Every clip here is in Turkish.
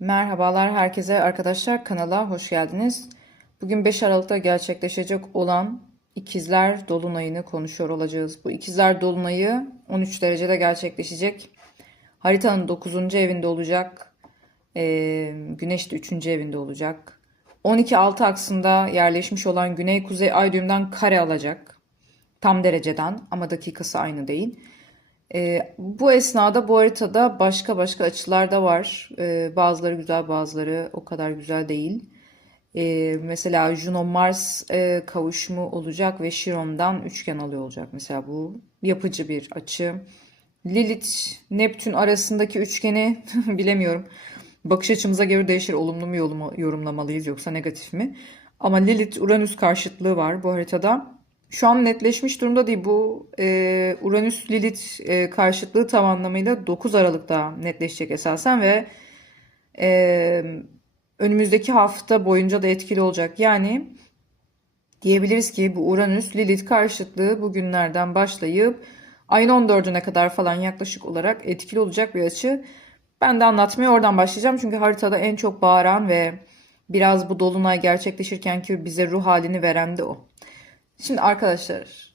Merhabalar herkese arkadaşlar kanala hoş geldiniz. Bugün 5 Aralık'ta gerçekleşecek olan İkizler Dolunay'ını konuşuyor olacağız. Bu İkizler Dolunay'ı 13 derecede gerçekleşecek. Haritanın 9. evinde olacak. Ee, Güneş de 3. evinde olacak. 12-6 aksında yerleşmiş olan Güney-Kuzey ay kare alacak. Tam dereceden ama dakikası aynı değil. Ee, bu esnada bu haritada başka başka açılar da var. Ee, bazıları güzel bazıları o kadar güzel değil. Ee, mesela Juno-Mars e, kavuşumu olacak ve Chiron'dan üçgen alıyor olacak. Mesela bu yapıcı bir açı. Lilith-Neptün arasındaki üçgeni bilemiyorum. Bakış açımıza göre değişir. Olumlu mu yorumlamalıyız yoksa negatif mi? Ama Lilith-Uranüs karşıtlığı var bu haritada. Şu an netleşmiş durumda değil. Bu e, Uranüs-Lilith e, karşıtlığı tam anlamıyla 9 Aralık'ta netleşecek esasen ve e, önümüzdeki hafta boyunca da etkili olacak. Yani diyebiliriz ki bu Uranüs-Lilith karşıtlığı bugünlerden başlayıp ayın 14'üne kadar falan yaklaşık olarak etkili olacak bir açı. Ben de anlatmaya oradan başlayacağım. Çünkü haritada en çok bağıran ve biraz bu dolunay gerçekleşirken ki bize ruh halini veren de o. Şimdi arkadaşlar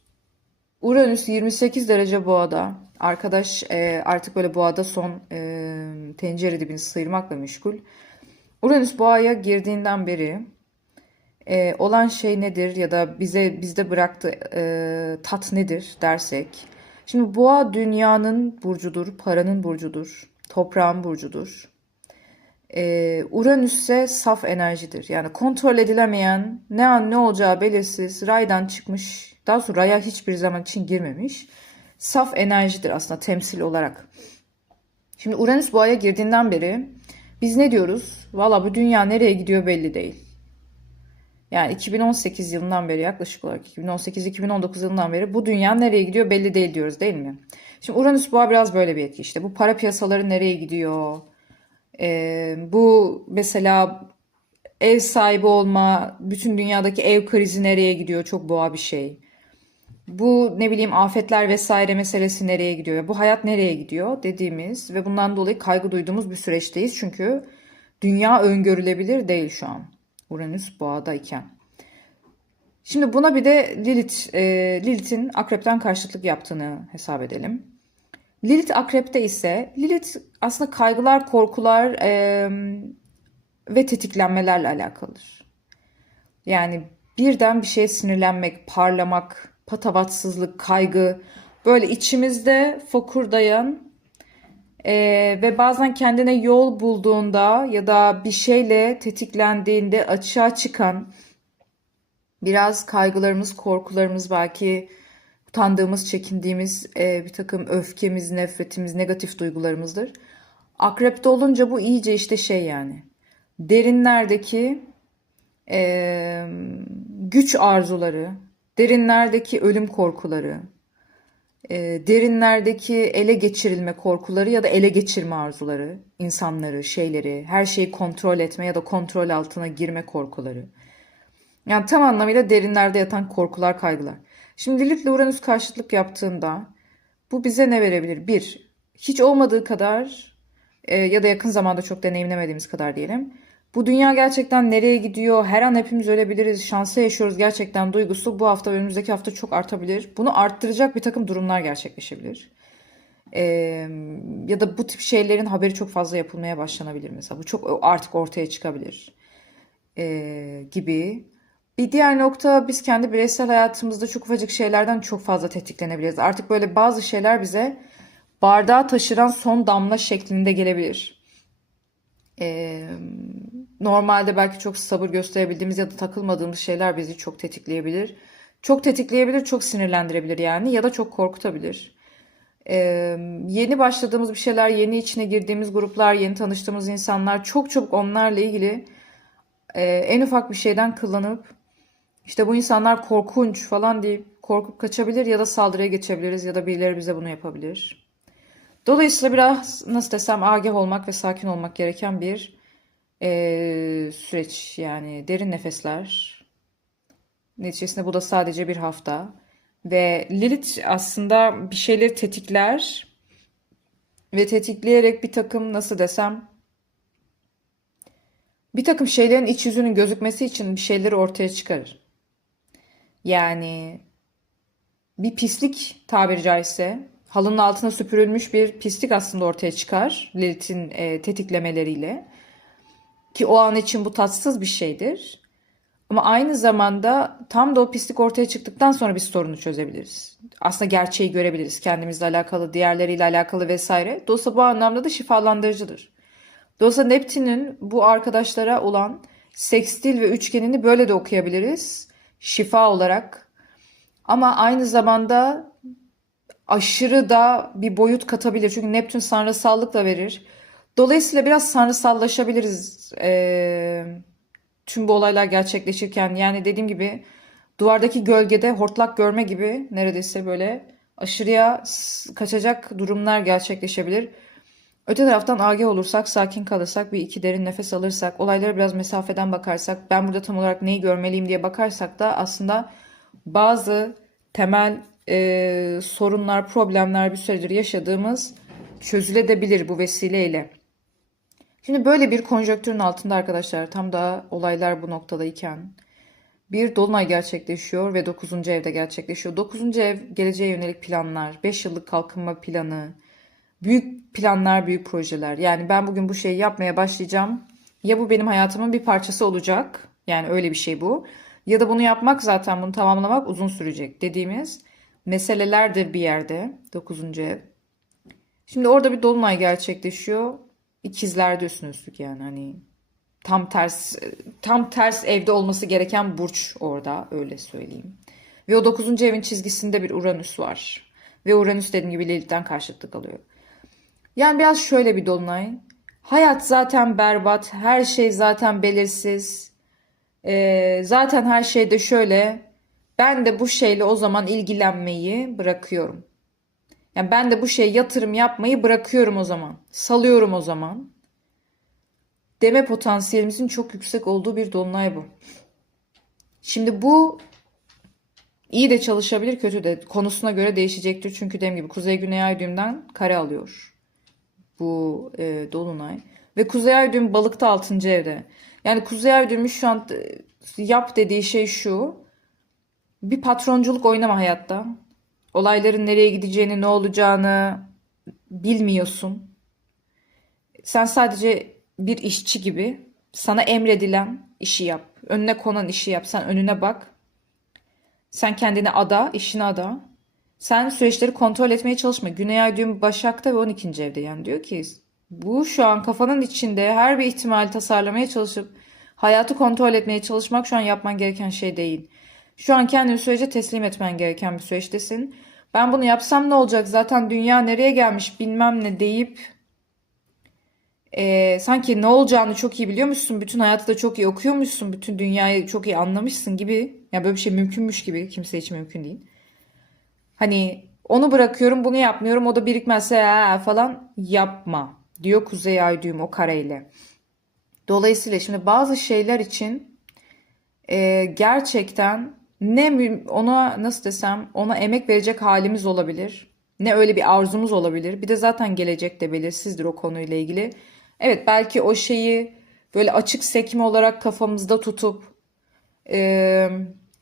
Uranüs 28 derece boğada. Arkadaş e, artık böyle boğada son e, tencere dibini sıyırmakla meşgul. Uranüs boğaya girdiğinden beri e, olan şey nedir ya da bize bizde bıraktığı e, tat nedir dersek. Şimdi boğa dünyanın burcudur, paranın burcudur, toprağın burcudur. Ee, Uranüs ise saf enerjidir. Yani kontrol edilemeyen, ne an ne olacağı belirsiz, raydan çıkmış, daha sonra raya hiçbir zaman için girmemiş. Saf enerjidir aslında temsil olarak. Şimdi Uranüs boğaya girdiğinden beri biz ne diyoruz? Valla bu dünya nereye gidiyor belli değil. Yani 2018 yılından beri yaklaşık olarak 2018-2019 yılından beri bu dünya nereye gidiyor belli değil diyoruz değil mi? Şimdi Uranüs boğa biraz böyle bir etki işte. Bu para piyasaları nereye gidiyor? Ee, bu mesela ev sahibi olma, bütün dünyadaki ev krizi nereye gidiyor? Çok boğa bir şey. Bu ne bileyim afetler vesaire meselesi nereye gidiyor? Bu hayat nereye gidiyor dediğimiz ve bundan dolayı kaygı duyduğumuz bir süreçteyiz. Çünkü dünya öngörülebilir değil şu an. Uranüs boğadayken. Şimdi buna bir de Lilith, e, Lilith'in akrepten karşıtlık yaptığını hesap edelim. Lilith akrepte ise Lilith aslında kaygılar, korkular e, ve tetiklenmelerle alakalıdır. Yani birden bir şeye sinirlenmek, parlamak, patavatsızlık, kaygı böyle içimizde fokurdayan e, ve bazen kendine yol bulduğunda ya da bir şeyle tetiklendiğinde açığa çıkan biraz kaygılarımız, korkularımız belki utandığımız, çekindiğimiz e, bir takım öfkemiz, nefretimiz, negatif duygularımızdır. Akrepte olunca bu iyice işte şey yani derinlerdeki e, güç arzuları, derinlerdeki ölüm korkuları, e, derinlerdeki ele geçirilme korkuları ya da ele geçirme arzuları, insanları, şeyleri, her şeyi kontrol etme ya da kontrol altına girme korkuları. Yani tam anlamıyla derinlerde yatan korkular, kaygılar. Şimdi Lilith ile Uranüs karşıtlık yaptığında bu bize ne verebilir? Bir, hiç olmadığı kadar e, ya da yakın zamanda çok deneyimlemediğimiz kadar diyelim. Bu dünya gerçekten nereye gidiyor? Her an hepimiz ölebiliriz. Şansa yaşıyoruz gerçekten duygusu bu hafta önümüzdeki hafta çok artabilir. Bunu arttıracak bir takım durumlar gerçekleşebilir. E, ya da bu tip şeylerin haberi çok fazla yapılmaya başlanabilir mesela. Bu çok artık ortaya çıkabilir e, gibi. Bir diğer nokta biz kendi bireysel hayatımızda çok ufacık şeylerden çok fazla tetiklenebiliriz. Artık böyle bazı şeyler bize bardağı taşıran son damla şeklinde gelebilir. Ee, normalde belki çok sabır gösterebildiğimiz ya da takılmadığımız şeyler bizi çok tetikleyebilir. Çok tetikleyebilir, çok sinirlendirebilir yani ya da çok korkutabilir. Ee, yeni başladığımız bir şeyler, yeni içine girdiğimiz gruplar, yeni tanıştığımız insanlar çok çabuk onlarla ilgili e, en ufak bir şeyden kullanıp işte bu insanlar korkunç falan deyip korkup kaçabilir ya da saldırıya geçebiliriz ya da birileri bize bunu yapabilir. Dolayısıyla biraz nasıl desem agah olmak ve sakin olmak gereken bir e, süreç yani derin nefesler. Neticesinde bu da sadece bir hafta ve Lilith aslında bir şeyleri tetikler ve tetikleyerek bir takım nasıl desem bir takım şeylerin iç yüzünün gözükmesi için bir şeyleri ortaya çıkarır. Yani bir pislik tabiri caizse halının altına süpürülmüş bir pislik aslında ortaya çıkar Lilith'in e, tetiklemeleriyle. Ki o an için bu tatsız bir şeydir. Ama aynı zamanda tam da o pislik ortaya çıktıktan sonra biz sorunu çözebiliriz. Aslında gerçeği görebiliriz. Kendimizle alakalı, diğerleriyle alakalı vesaire. Dolayısıyla bu anlamda da şifalandırıcıdır. Dolayısıyla Neptün'ün bu arkadaşlara olan sekstil ve üçgenini böyle de okuyabiliriz. Şifa olarak. Ama aynı zamanda aşırı da bir boyut katabilir. Çünkü Neptün sanrısallık da verir. Dolayısıyla biraz sanrısallaşabiliriz ee, tüm bu olaylar gerçekleşirken. Yani dediğim gibi duvardaki gölgede hortlak görme gibi neredeyse böyle aşırıya kaçacak durumlar gerçekleşebilir. Öte taraftan agah olursak, sakin kalırsak, bir iki derin nefes alırsak, olaylara biraz mesafeden bakarsak, ben burada tam olarak neyi görmeliyim diye bakarsak da aslında bazı temel e, sorunlar, problemler bir süredir yaşadığımız çözülebilir bu vesileyle. Şimdi böyle bir konjonktürün altında arkadaşlar tam da olaylar bu noktadayken bir dolunay gerçekleşiyor ve 9. evde gerçekleşiyor. 9. ev geleceğe yönelik planlar, 5 yıllık kalkınma planı, büyük planlar, büyük projeler. Yani ben bugün bu şeyi yapmaya başlayacağım. Ya bu benim hayatımın bir parçası olacak. Yani öyle bir şey bu. Ya da bunu yapmak zaten bunu tamamlamak uzun sürecek dediğimiz meselelerdir bir yerde 9. ev. Şimdi orada bir dolunay gerçekleşiyor. İkizlerde üstüne üstlük yani hani tam ters tam ters evde olması gereken burç orada öyle söyleyeyim. Ve o 9. evin çizgisinde bir Uranüs var. Ve Uranüs dediğim gibi Lilith'ten karşıtlık alıyor. Yani biraz şöyle bir dolunay. Hayat zaten berbat, her şey zaten belirsiz. Ee, zaten her şeyde şöyle. Ben de bu şeyle o zaman ilgilenmeyi bırakıyorum. Yani ben de bu şeye yatırım yapmayı bırakıyorum o zaman. Salıyorum o zaman. Deme potansiyelimizin çok yüksek olduğu bir dolunay bu. Şimdi bu iyi de çalışabilir, kötü de konusuna göre değişecektir. Çünkü dediğim gibi Kuzey Güney Ay düğümden kare alıyor bu e, dolunay. Ve Kuzey Ay düğüm balıkta 6. evde. Yani Kuzey Ay düğümü şu an e, yap dediği şey şu. Bir patronculuk oynama hayatta. Olayların nereye gideceğini, ne olacağını bilmiyorsun. Sen sadece bir işçi gibi sana emredilen işi yap. Önüne konan işi yap. Sen önüne bak. Sen kendine ada, işine ada. Sen süreçleri kontrol etmeye çalışma. Güney Ay düğüm Başak'ta ve 12. evde yani diyor ki bu şu an kafanın içinde her bir ihtimali tasarlamaya çalışıp hayatı kontrol etmeye çalışmak şu an yapman gereken şey değil. Şu an kendini sürece teslim etmen gereken bir süreçtesin. Ben bunu yapsam ne olacak? Zaten dünya nereye gelmiş bilmem ne deyip e, sanki ne olacağını çok iyi biliyormuşsun. Bütün hayatı da çok iyi okuyormuşsun. Bütün dünyayı çok iyi anlamışsın gibi. Ya böyle bir şey mümkünmüş gibi. Kimse için mümkün değil. Hani onu bırakıyorum bunu yapmıyorum o da birikmezse ya falan yapma diyor Kuzey Ay düğüm o kareyle. Dolayısıyla şimdi bazı şeyler için e, gerçekten ne ona nasıl desem ona emek verecek halimiz olabilir. Ne öyle bir arzumuz olabilir. Bir de zaten gelecek de belirsizdir o konuyla ilgili. Evet belki o şeyi böyle açık sekme olarak kafamızda tutup e,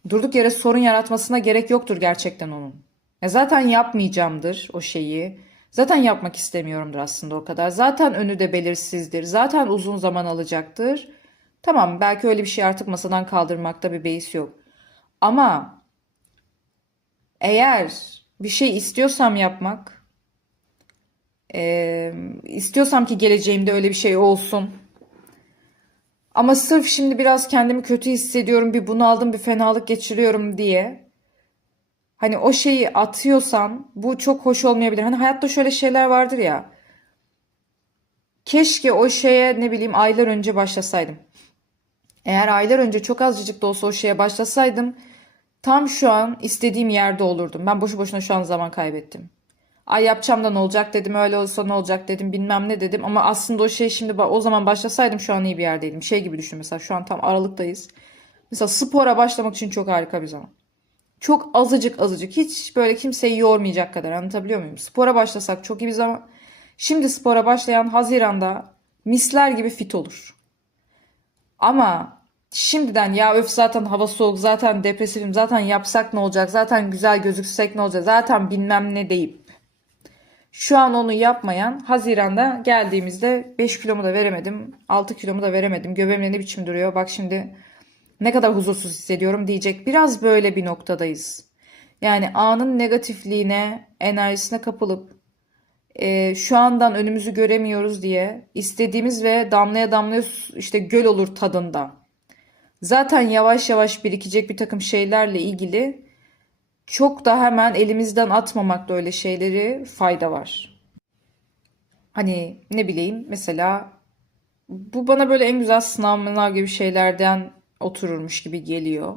durduk yere sorun yaratmasına gerek yoktur gerçekten onun. Ya zaten yapmayacağımdır o şeyi. Zaten yapmak istemiyorumdur aslında o kadar. Zaten önü de belirsizdir. Zaten uzun zaman alacaktır. Tamam belki öyle bir şey artık masadan kaldırmakta bir beis yok. Ama eğer bir şey istiyorsam yapmak, eee, istiyorsam ki geleceğimde öyle bir şey olsun. Ama sırf şimdi biraz kendimi kötü hissediyorum, bir bunaldım, bir fenalık geçiriyorum diye Hani o şeyi atıyorsan bu çok hoş olmayabilir. Hani hayatta şöyle şeyler vardır ya. Keşke o şeye ne bileyim aylar önce başlasaydım. Eğer aylar önce çok azıcık da olsa o şeye başlasaydım tam şu an istediğim yerde olurdum. Ben boşu boşuna şu an zaman kaybettim. Ay yapacağım da ne olacak dedim öyle olsa ne olacak dedim bilmem ne dedim ama aslında o şey şimdi o zaman başlasaydım şu an iyi bir yerdeydim. Şey gibi düşün mesela şu an tam aralıktayız. Mesela spora başlamak için çok harika bir zaman. Çok azıcık azıcık hiç böyle kimseyi yormayacak kadar anlatabiliyor muyum? Spora başlasak çok iyi bir zaman. Şimdi spora başlayan Haziran'da misler gibi fit olur. Ama şimdiden ya öf zaten hava soğuk, zaten depresifim, zaten yapsak ne olacak, zaten güzel gözüksek ne olacak, zaten bilmem ne deyip şu an onu yapmayan Haziran'da geldiğimizde 5 kilomu da veremedim, 6 kilomu da veremedim. Göbeğimde ne biçim duruyor? Bak şimdi ne kadar huzursuz hissediyorum diyecek. Biraz böyle bir noktadayız. Yani anın negatifliğine, enerjisine kapılıp e, şu andan önümüzü göremiyoruz diye istediğimiz ve damlaya damlaya işte göl olur tadında. Zaten yavaş yavaş birikecek bir takım şeylerle ilgili çok da hemen elimizden atmamakta öyle şeyleri fayda var. Hani ne bileyim mesela bu bana böyle en güzel sınavlar gibi şeylerden otururmuş gibi geliyor.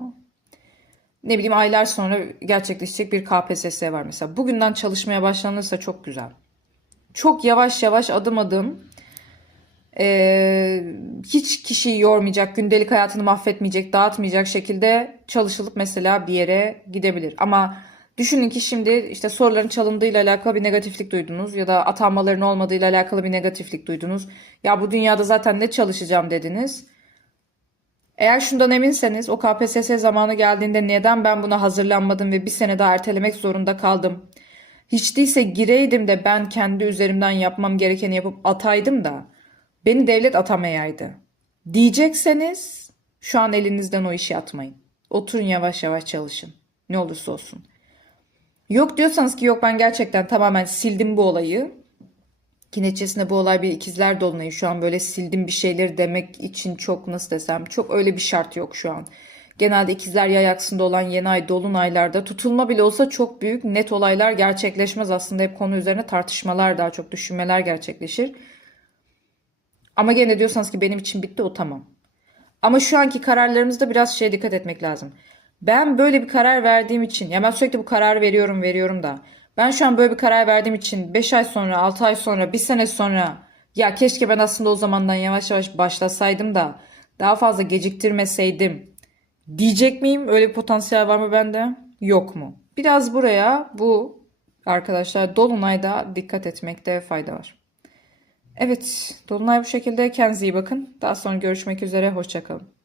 Ne bileyim aylar sonra gerçekleşecek bir KPSS var mesela. Bugünden çalışmaya başlanırsa çok güzel. Çok yavaş yavaş adım adım eee, hiç kişiyi yormayacak, gündelik hayatını mahvetmeyecek, dağıtmayacak şekilde çalışılıp mesela bir yere gidebilir. Ama düşünün ki şimdi işte soruların çalındığıyla alakalı bir negatiflik duydunuz ya da atanmaların olmadığıyla alakalı bir negatiflik duydunuz. Ya bu dünyada zaten ne çalışacağım dediniz. Eğer şundan eminseniz o KPSS zamanı geldiğinde neden ben buna hazırlanmadım ve bir sene daha ertelemek zorunda kaldım? Hiç değilse gireydim de ben kendi üzerimden yapmam gerekeni yapıp ataydım da beni devlet atamayaydı. Diyecekseniz şu an elinizden o işi atmayın. Oturun yavaş yavaş çalışın. Ne olursa olsun. Yok diyorsanız ki yok ben gerçekten tamamen sildim bu olayı. Ki neticesinde bu olay bir ikizler dolunayı. Şu an böyle sildim bir şeyleri demek için çok nasıl desem çok öyle bir şart yok şu an. Genelde ikizler yay aksında olan yeni ay dolunaylarda tutulma bile olsa çok büyük net olaylar gerçekleşmez. Aslında hep konu üzerine tartışmalar daha çok düşünmeler gerçekleşir. Ama gene diyorsanız ki benim için bitti o tamam. Ama şu anki kararlarımızda biraz şeye dikkat etmek lazım. Ben böyle bir karar verdiğim için, ya ben sürekli bu kararı veriyorum, veriyorum da. Ben şu an böyle bir karar verdiğim için 5 ay sonra, 6 ay sonra, 1 sene sonra ya keşke ben aslında o zamandan yavaş yavaş başlasaydım da daha fazla geciktirmeseydim diyecek miyim? Öyle bir potansiyel var mı bende? Yok mu? Biraz buraya bu arkadaşlar Dolunay'da dikkat etmekte fayda var. Evet, Dolunay bu şekilde. Kendinize iyi bakın. Daha sonra görüşmek üzere. Hoşça kalın.